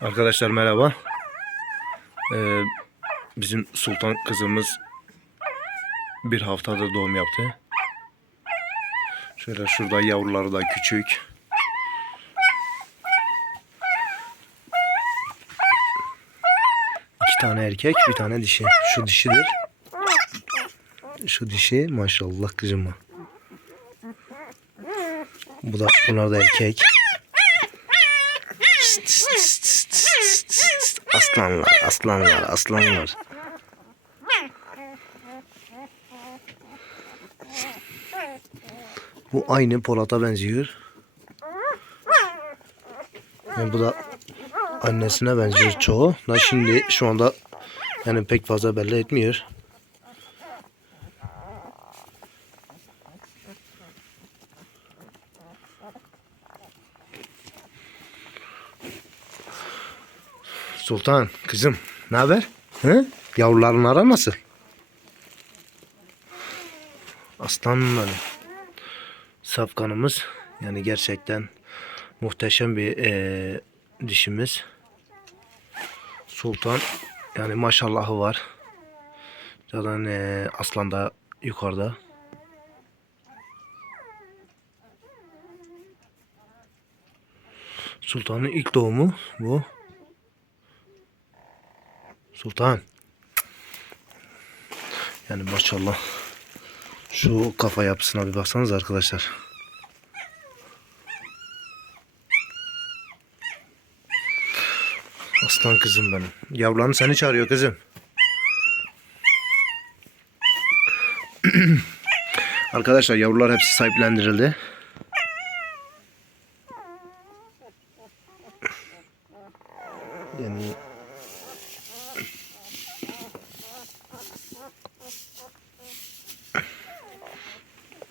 Arkadaşlar merhaba. Ee, bizim Sultan kızımız bir haftadır doğum yaptı. Şöyle şurada yavruları da küçük. İki tane erkek, bir tane dişi. Şu dişidir. Şu dişi maşallah kızıma. Bu da bunlar da erkek. Aslanlar, aslanlar, aslanlar. Bu aynı Polat'a benziyor. Yani bu da annesine benziyor çoğu. Da şimdi şu anda yani pek fazla belli etmiyor. Sultan kızım ne haber? Hı? Yavruların ara nasıl? Aslanım benim. Safkanımız yani gerçekten muhteşem bir eee, dişimiz. Sultan yani maşallahı var. Zaten eee, aslan da yukarıda. Sultan'ın ilk doğumu bu. Sultan. Yani maşallah. Şu kafa yapısına bir baksanız arkadaşlar. Aslan kızım benim. Yavrularını seni çağırıyor kızım. Arkadaşlar yavrular hepsi sahiplendirildi. Yani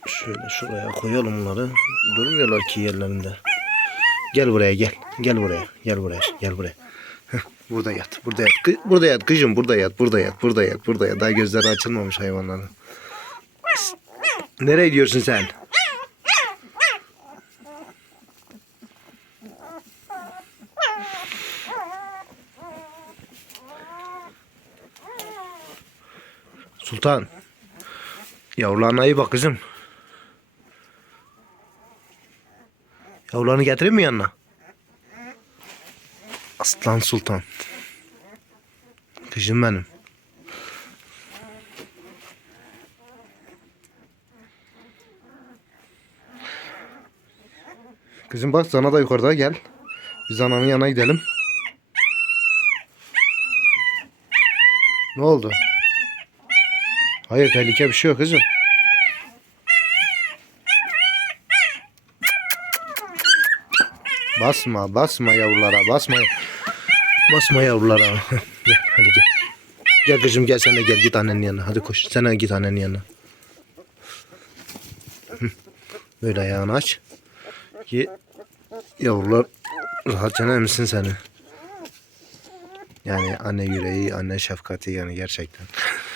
Şöyle şuraya koyalım bunları. Durmuyorlar ki yerlerinde. Gel buraya gel. Gel buraya. Gel buraya. Gel buraya. Heh, burada yat. Burada yat. Kı- Burada yat kızım. Burada yat. Burada yat. Burada yat. Burada yat. Daha gözleri açılmamış hayvanların. Nereye gidiyorsun sen? Sultan. Yavrularına iyi bak kızım. Yavrularını getireyim mi yanına? Aslan Sultan. Kızım benim. Kızım bak Zana da yukarıda gel. Biz ananın yanına gidelim. Ne oldu? Hayır tehlike bir şey yok kızım. Basma, basma yavrulara, basma. Basma yavrulara. gel, hadi gel. Gel kızım gel sen de gel git annenin yanına. Hadi koş. Sen de git annenin yanına. Böyle ayağını aç. Ki yavrular rahatça emsin seni. Yani anne yüreği, anne şefkati yani gerçekten.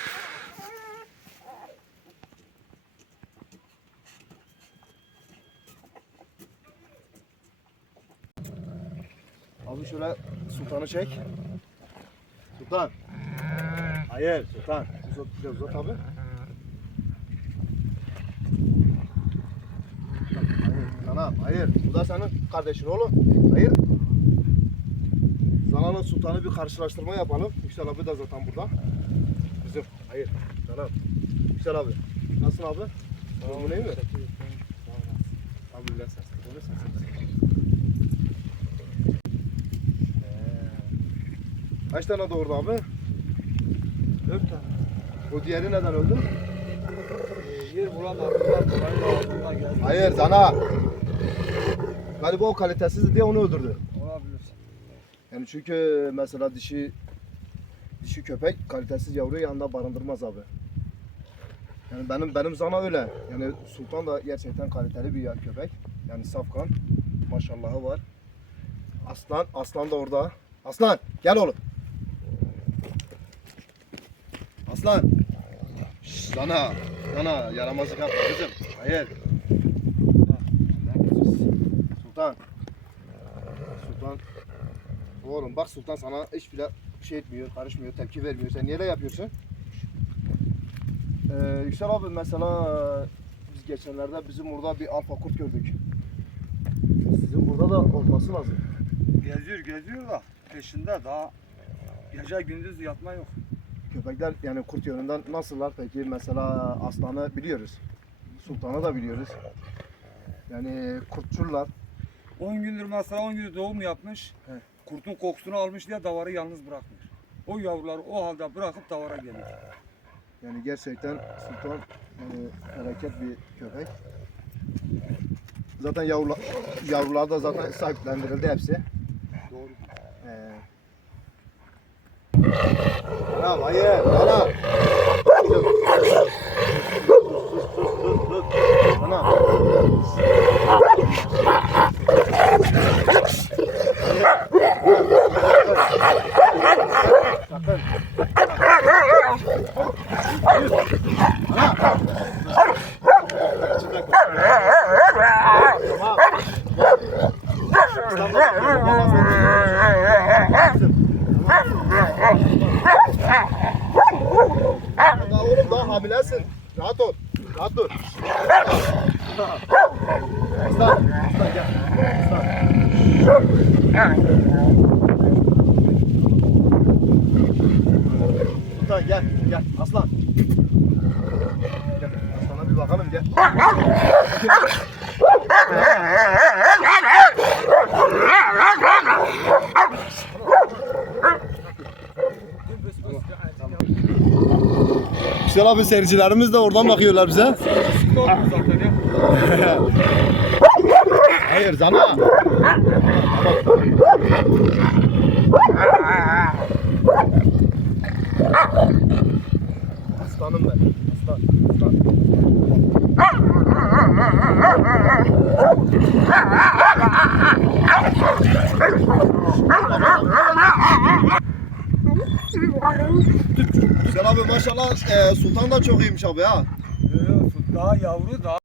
Abi şöyle sultanı çek. Sultan. Hayır sultan. Uzat, uzat, uzat abi. Hayır, hayır. Bu da senin kardeşin oğlum. Hayır. Zana'la Sultan'ı bir karşılaştırma yapalım. Yüksel abi de zaten burada. Bizim. Hayır. Zana. Yüksel abi. Nasılsın abi? Durumun iyi mi? Abi biraz ses. Onu ses. Kaç tane doğurdu abi? Dört tane. O diğeri neden öldü? Ee, yer. Parayı altına geldi. Hayır Zana. Galiba o kalitesizdi diye onu öldürdü. Olabilir. Yani çünkü mesela dişi dişi köpek kalitesiz yavruyu yanında barındırmaz abi. Yani benim benim Zana öyle. Yani Sultan da gerçekten kaliteli bir ya- köpek. Yani safkan. Maşallahı var. Aslan, Aslan da orada. Aslan, gel oğlum. Aslan. Şş, Zana, Zana yaramazlık yapma kızım. Hayır. Sultan. Sultan. Oğlum bak Sultan sana hiç bile şey etmiyor, karışmıyor, tepki vermiyor. Sen niye de yapıyorsun? Ee, Yüksel abi mesela biz geçenlerde bizim burada bir alfa kurt gördük. Sizin burada da olması lazım. Geziyor geziyor da peşinde daha gece gündüz yatma yok. Köpekler yani kurt yönünden nasıllar peki? Mesela aslanı biliyoruz. Sultanı da biliyoruz. Yani kurtçular. 10 gündür mesela 10 gündür doğum yapmış. He. Kurtun kokusunu almış diye davarı yalnız bırakmış. O yavruları o halde bırakıp davara geliyor. Yani gerçekten Sultan yani felaket bir köpek. Zaten yavrular, yavrular da zaten sahiplendirildi hepsi. Doğru. Ee. Tamam. Daha oğlum daha hamilesin. Rahat ol. Rahat dur. Aslan. Aslan gel. Sultan gel. Gel. Aslan. Gel. Aslana bir bakalım gel. Güzel abi seyircilerimiz de oradan bakıyorlar bize. Hayır Zana. Aslanım ben. Aslan. Aslan. Güzel abi maşallah e, Sultan da çok iyiymiş abi ha. Yok, Daha yavru daha